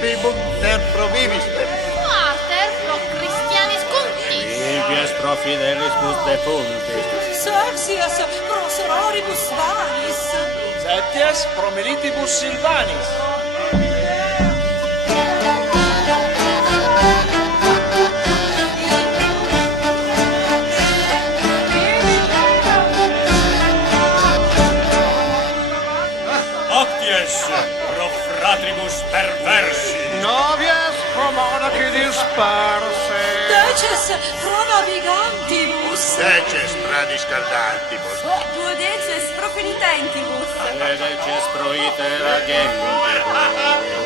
bibum ter provivis. Mater pro Christianis contis. Vivias pro fidelismus defuntis. Saxias pro sororibus valis. Setias pro militibus Silvanis. Octies pro fratribus perversi. Novias pro monaci dispersi. Deces pro navigantibus. Deces pradiscaldantibus. Duodeces pro penitentibus. Deces pro iter agentibus.